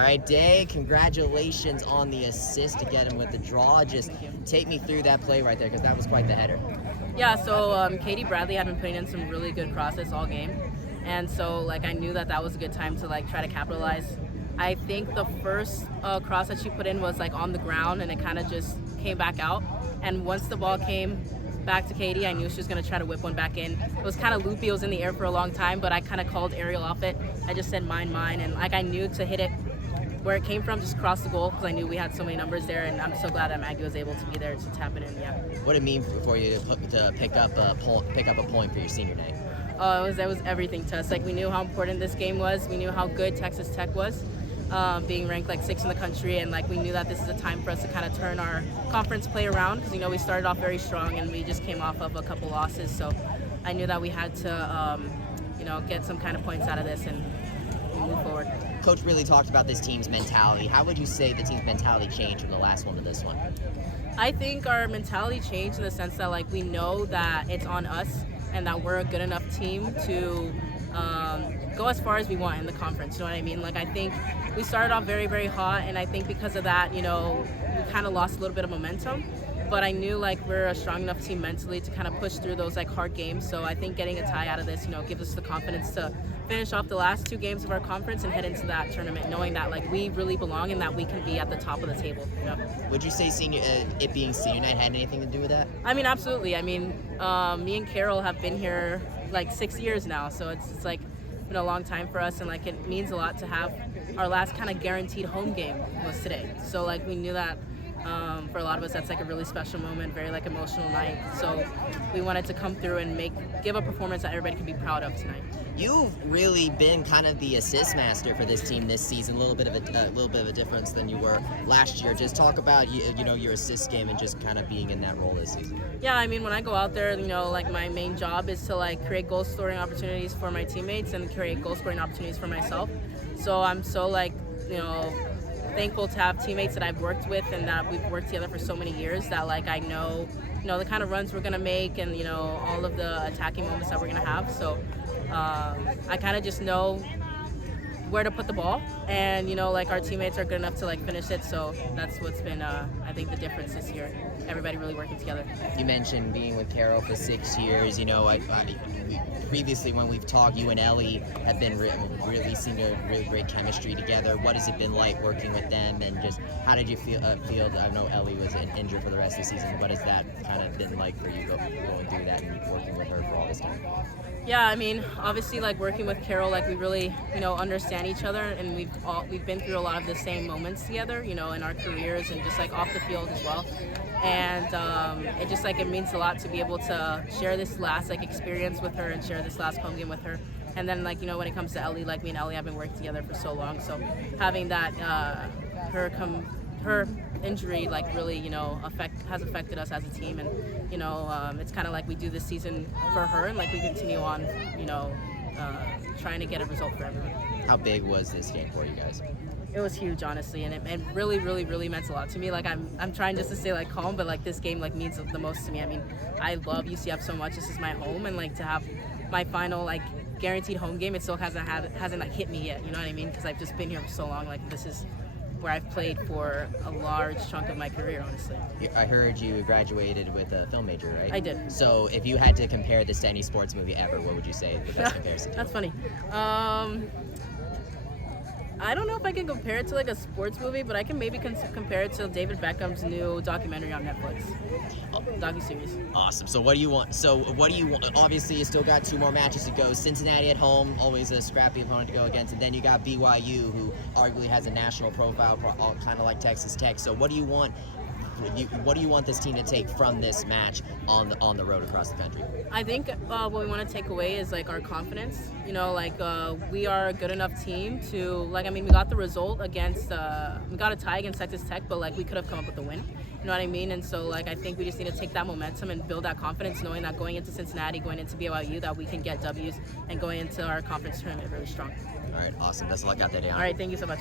All right, Day, congratulations on the assist to get him with the draw. Just take me through that play right there, because that was quite the header. Yeah, so Katie Bradley had been putting in some really good crosses all game. And so, I knew that was a good time to, try to capitalize. I think the first cross that she put in was, on the ground, and it kind of just came back out. And once the ball came back to Katie, I knew she was going to try to whip one back in. It was kind of loopy. It was in the air for a long time, but I kind of called Ariel off it. I just said mine, and, I knew to hit it where it came from, just cross the goal, because I knew we had so many numbers there, and I'm so glad that Maggie was able to be there to tap it in. Yeah. What did it mean for you to pick up a point for your senior night? It was everything to us. We knew how important this game was. We knew how good Texas Tech was, being ranked 6th in the country, and we knew that this is a time for us to kind of turn our conference play around, because we started off very strong and we just came off of a couple losses. So I knew that we had to get some kind of points out of this and move forward. Coach really talked about this team's mentality. How would you say the team's mentality changed from the last one to this one? I think our mentality changed in the sense that we know that it's on us and that we're a good enough team to go as far as we want in the conference. You know what I mean? I think we started off very, very hot, and I think because of that, we kind of lost a little bit of momentum. But I knew we're a strong enough team mentally to kind of push through those hard games. So I think getting a tie out of this, gives us the confidence to finish off the last 2 games of our conference and head into that tournament, knowing that we really belong and that we can be at the top of the table. Would you say it being senior night had anything to do with that? I mean, absolutely. Me and Carol have been here 6 years now, so it's been a long time for us, and it means a lot to have our last kind of guaranteed home game was today. So we knew that. For a lot of us, that's a really special moment, very emotional night. So we wanted to come through and give a performance that everybody can be proud of tonight. You've really been kind of the assist master for this team this season. A little bit of a difference than you were last year. Just talk about your assist game and just kind of being in that role this season. Yeah, when I go out there, my main job is to create goal scoring opportunities for my teammates and create goal scoring opportunities for myself. So I'm so thankful to have teammates that I've worked with and that we've worked together for so many years that I know the kind of runs we're gonna make and all of the attacking moments that we're gonna have. So I kind of just know where to put the ball, and our teammates are good enough to finish it. So that's what's been I think the difference this year. Everybody really working together. You mentioned being with Carol for 6 years. Previously when we've talked, you and Ellie have been really seen a really great chemistry together. What has it been like working with them, and just how did you feel? I know Ellie was injured for the rest of the season. What has that kind of been like for you going through that and working with her for all this time? Yeah, obviously, working with Carol, we really, understand each other, and we've been through a lot of the same moments together, in our careers and just off the field as well. And it just it means a lot to be able to share this last experience with her and share this last home game with her. And then when it comes to Ellie, me and Ellie have been working together for so long, so having that her injury really has affected us as a team, and it's kind of we do this season for her, and we continue on trying to get a result for everyone. How big was this game for you guys? It was huge, honestly, and it really, really, really meant a lot to me. I'm trying just to stay calm, but this game means the most to me. I love UCF so much. This is my home, and to have my final guaranteed home game, it still hasn't hit me yet. You know what I mean? Because I've just been here for so long. This is where I've played for a large chunk of my career, honestly. I heard you graduated with a film major, right? I did. So if you had to compare this to any sports movie ever, what would you say the best comparison? That's funny. I don't know if I can compare it to a sports movie, but I can maybe compare it to David Beckham's new documentary on Netflix, docuseries. Awesome. So what do you want? Obviously, you still got 2 more matches to go. Cincinnati at home, always a scrappy opponent to go against, and then you got BYU, who arguably has a national profile, kind of like Texas Tech. So what do you want? What do you want this team to take from this match on the road across the country? I think what we want to take away is our confidence. We are a good enough team to we got the result against we got a tie against Texas Tech, but we could have come up with a win. You know what I mean? And so I think we just need to take that momentum and build that confidence, knowing that going into Cincinnati, going into BYU, that we can get W's, and going into our conference tournament really strong. All right, awesome. Best of luck out there, Dayana. All right, thank you so much.